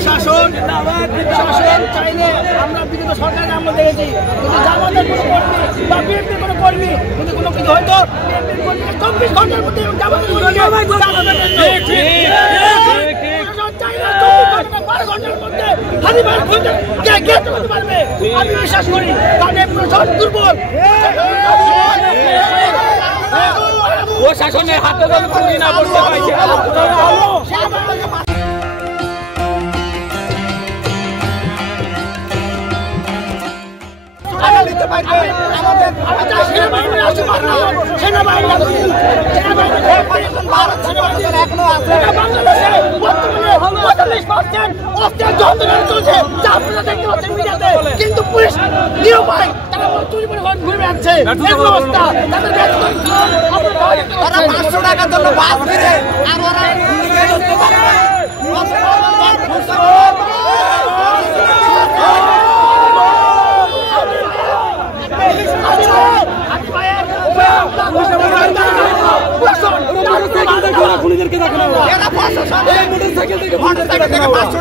প্রশাসন চাইলে আমরা বিগত সরকারের আমরা দেখেছি যদি জামাতের কোনো কর্মী বা বিএনপির কোনো কর্মী যদি কোনো কিছু হয়তো 24 ঘন্টার মধ্যে আমি বিশ্বাস করি তাদের প্রশাসন দুর্বল প্রশাসনের হাতে না করতে পারছে কিন্তু পুলিশ নিরুপায় তারা চুরি করে ঘুরে বেড়াচ্ছে অবস্থা তাদের 500 টাকার জন্য বাস ফিরে আর ওরা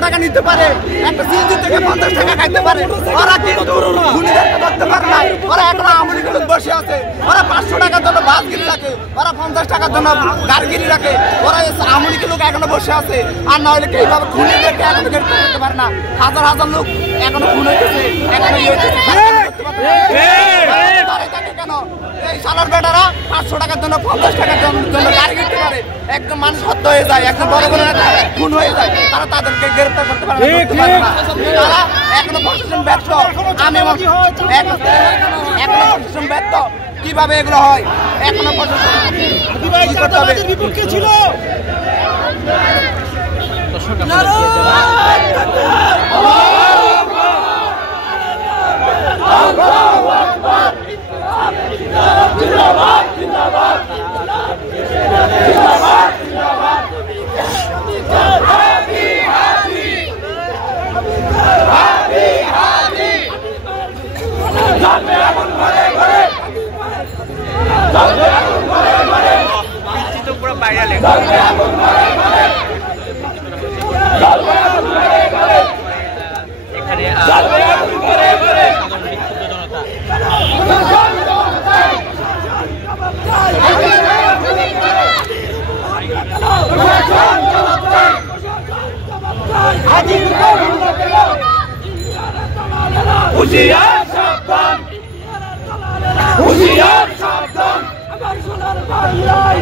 টাকা নিতে পারে একটা সিএনজি থেকে 50 টাকা খাইতে পারে ওরা কিন্তু খুনিদেরকে ধরতে পারে না ওরা এখন আমলি লোক বসে আছে ওরা 500 টাকার জন্য বাস গিরি রাখে ওরা 50 টাকার জন্য গাড়ি গিরি রাখে ওরা আমলি লোক এখনো বসে আছে আর না হলে কিভাবে খুনিদেরকে এখনো গ্রেফতার করতে পারে না হাজার হাজার লোক এখনো খুন হইতেছে এখনো ইয়ে হইতেছে কেন এই সালার বেটারা 500 টাকার জন্য 50 টাকার জন্য গাড়ি কিনতে পারে একদম মানুষ হত্যা হয়ে যায় একদম বড় বড় খুন হয়ে যায় তারা তাদেরকে গ্রেফতার করতে পারে না তারা এখনো প্রশাসন ব্যর্থ আমি এখনো প্রশাসন ব্যর্থ কিভাবে এগুলো হয় এখনো প্রশাসন বিপক্ষে ছিল পুরো বাইরে এখানে হুঁশিয়ার সাবধান হুঁশিয়ার সাবধান আমার সোনার বাংলায়